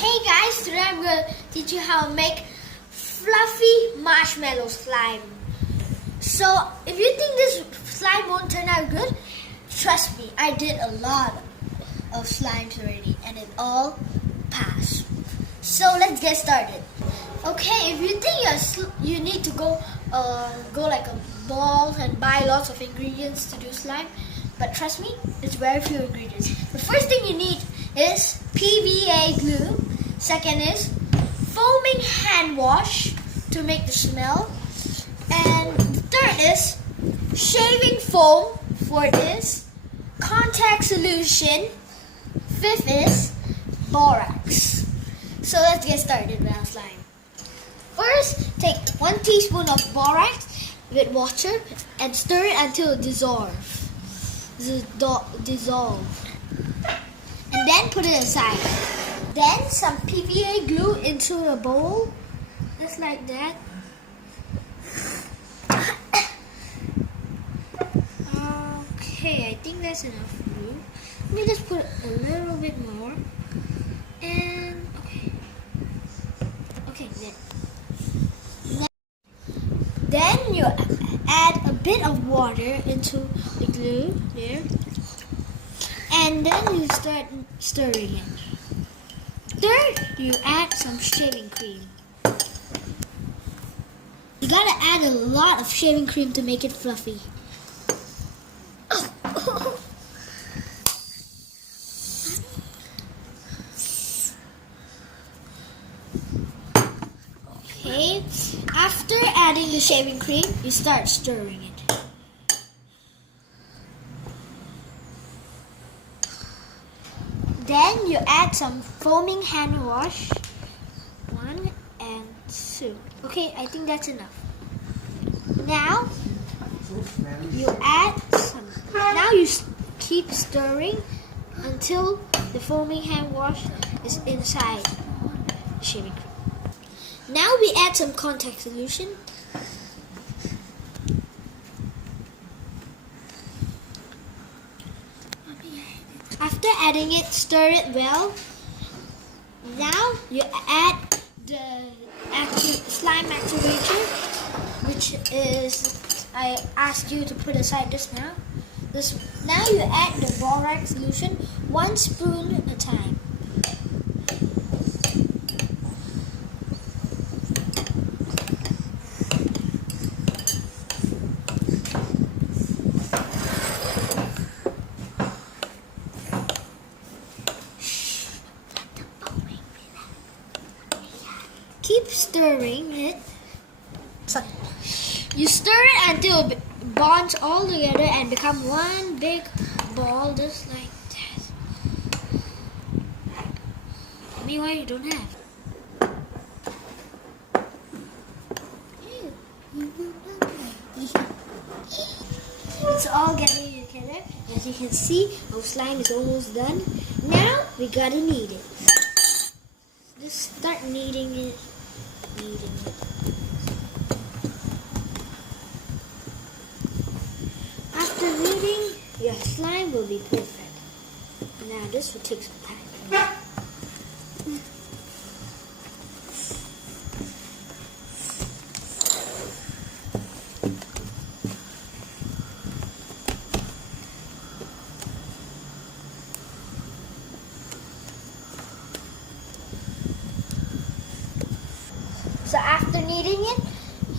Hey guys, today I'm going to teach you how to make fluffy marshmallow slime. So if you think this slime won't turn out good, trust me, I did a lot of slimes already and it all passed. So let's get started. Okay, if you think you need to go like a mall and buy lots of ingredients to do slime, but trust me, it's very few ingredients. The first thing you need is PVA glue. Second is foaming hand wash to make the smell. And third is shaving foam. Fourth is contact solution. Fifth is borax. So let's get started with our slime. First, take 1 teaspoon of borax with water and stir it until it dissolves. And then put it aside. Then some PVA glue into a bowl, just like that. Okay, I think that's enough glue. Let me just put a little bit more. And okay, then you add a bit of water into the glue there. And then you start stirring it. Third, you add some shaving cream. You gotta add a lot of shaving cream to make it fluffy. Okay, after adding the shaving cream, you start stirring it. Then you add some foaming hand wash. 1 and 2. Okay, I think that's enough. Now you add some. Now you keep stirring until the foaming hand wash is inside the shaving cream. Now we add some contact solution. After adding it, stir it well. Now you add the slime activator, which is I asked you to put aside just now. Now you add the borax solution 1 spoon at a time. Keep stirring it. You stir it until it bonds all together and become one big ball, just like that. Meanwhile, you don't have. It's all getting together. As you can see, our slime is almost done. Now we gotta knead it. Just start kneading it. After kneading, your slime will be perfect. Now this will take some time. So after kneading it,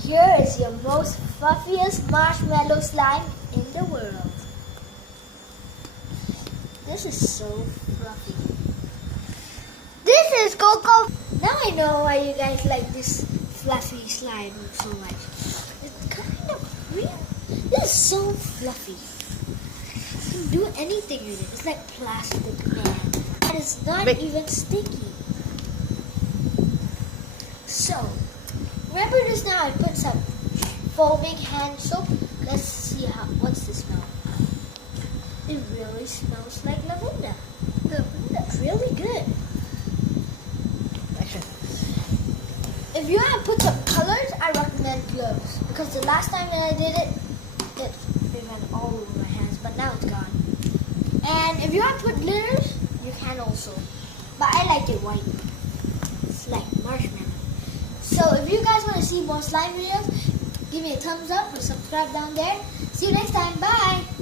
here is your most fluffiest marshmallow slime in the world. This is so fluffy. This is Coco. Now I know why you guys like this fluffy slime so much. It's kind of real. This is so fluffy. You can do anything with it. It's like plastic, man. And it's not even sticky. So, remember just now I put some foaming hand soap. Let's see what's the smell. It really smells like lavender. That's really good. If you want to put some colors, I recommend gloves. Because the last time that I did it, it went all over my hands, but now it's gone. And if you want to put glitters, you can also. But I like it white. slime videos, give me a thumbs up or subscribe down there. See you next time. Bye.